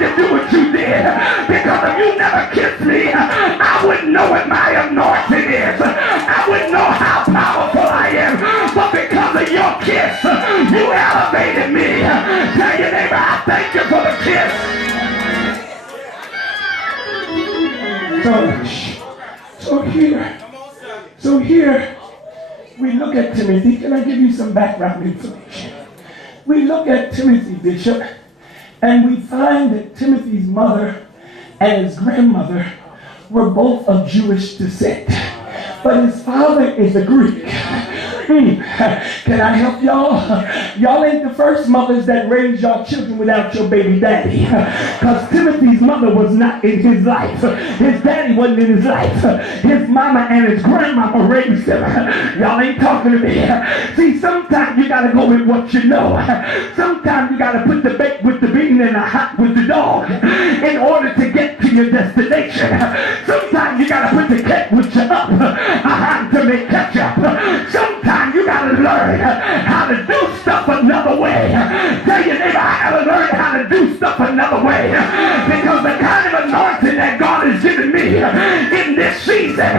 to do what you did. Because if you never kissed me, I wouldn't know what my anointing is. I wouldn't know how powerful I am. But because of your kiss, you elevated me. Tell your neighbor, I thank you for the kiss. So here, we look at Timothy. Can I give you some background information? We look at Timothy, Bishop, and we find that Timothy's mother and his grandmother were both of Jewish descent. But his father is a Greek. Can I help y'all? Y'all ain't the first mothers that raised y'all children without your baby daddy. Because Timothy's mother was not in his life. His daddy wasn't in his life. His mama and his grandmama raised him. Y'all ain't talking to me. See, sometimes you got to go with what you know. Sometimes you got to put the bait with the bean and the hot with the dog in order to get to your destination. Sometimes you got to put the cat with you up to make ketchup. Sometimes you got to learn how to do stuff another way. Tell your neighbor, I got to learn how to do stuff another way. Because the kind of anointing that God has given me in this season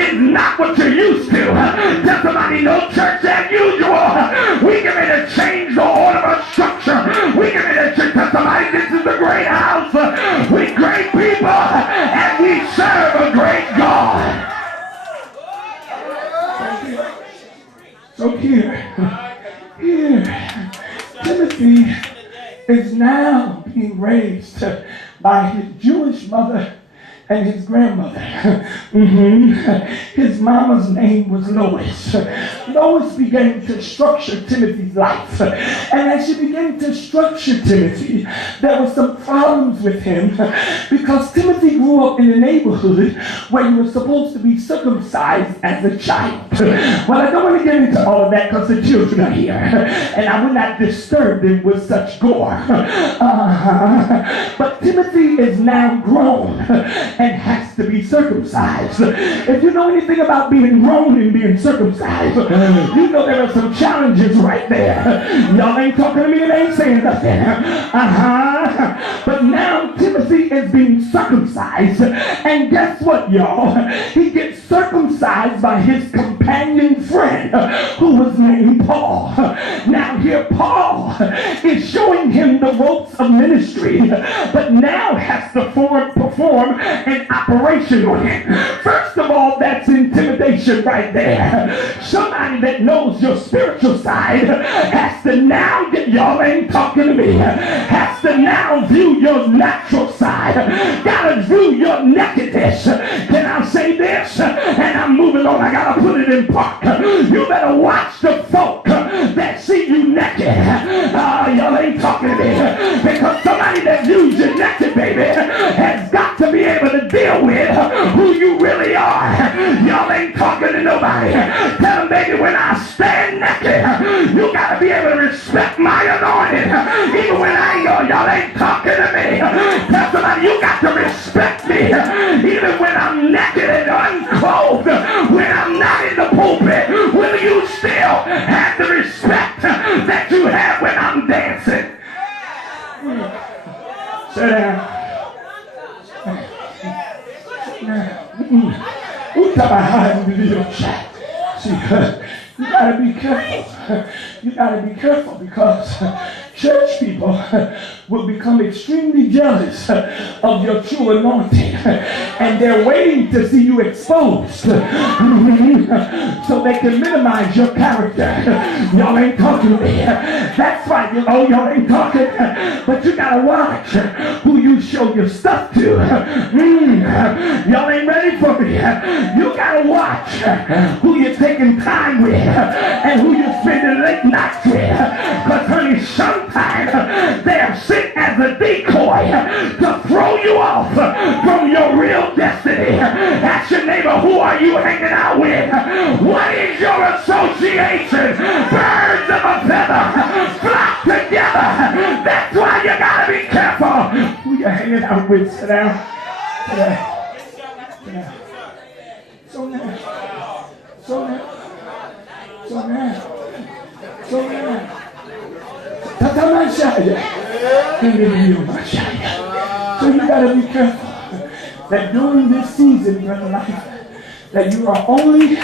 is not what you're used to. Tell somebody, no church as usual. We get ready to change the order of structure. We get ready to tell somebody, this is a great house with great people, and we serve a great God. So here, Timothy is now being raised by his Jewish mother and his grandmother. His mama's name was Lois. Lois began to structure Timothy's life. And as she began to structure Timothy, there were some problems with him because Timothy grew up in a neighborhood where you were supposed to be circumcised as a child. Well, I don't want to get into all of that because the children are here. And I will not disturb them with such gore. But Timothy is now grown and has to be circumcised. If you know anything about being grown and being circumcised, you know there are some challenges right there. Y'all ain't talking to me and ain't saying nothing. But now Timothy is being circumcised, and guess what, y'all? He gets circumcised by his companion friend who was named Paul. Now here Paul is showing him the ropes of ministry, but now has to perform an operation on him. First of all, that's intimidation right there. Somebody that knows your spiritual side has to now get, y'all ain't talking to me, has to now view your natural side. Gotta view your nakedness. Can I say this? And I'm moving on. I gotta put it in park. You better watch the folk that see you naked. Y'all ain't talking to me. Because somebody that views you naked, baby, has got to be able to deal with who you really are. Y'all ain't talking to nobody. Tell them, baby, when I stand naked, you got to be able to respect my anointing. Even when I ain't y'all ain't talking to me. Tell somebody, you got to respect me. Even when I'm naked and unclothed, when I'm not in the pulpit, will you still have the respect that you have when I'm dancing? Sit down. See, you gotta be careful. You gotta be careful because church people will become extremely jealous of your true anointing, and they're waiting to see you exposed so they can minimize your character. Y'all ain't talking to me. That's right. Y'all ain't talking, but you gotta watch who you show your stuff to. Y'all ain't ready for me. You gotta watch who you're taking time with and who you're spending late nights with. Because honey, sometimes they're sent as a decoy to throw you off from your real destiny. Ask your neighbor, who are you hanging out with? What is your association? Birds of a feather flock together. That's why you gotta be careful who you're hanging out with. Sit down. Sit down. Sit down. So now. So now. So now. So now. Tatamashaya. you gotta be careful that during this season in your life, that you are only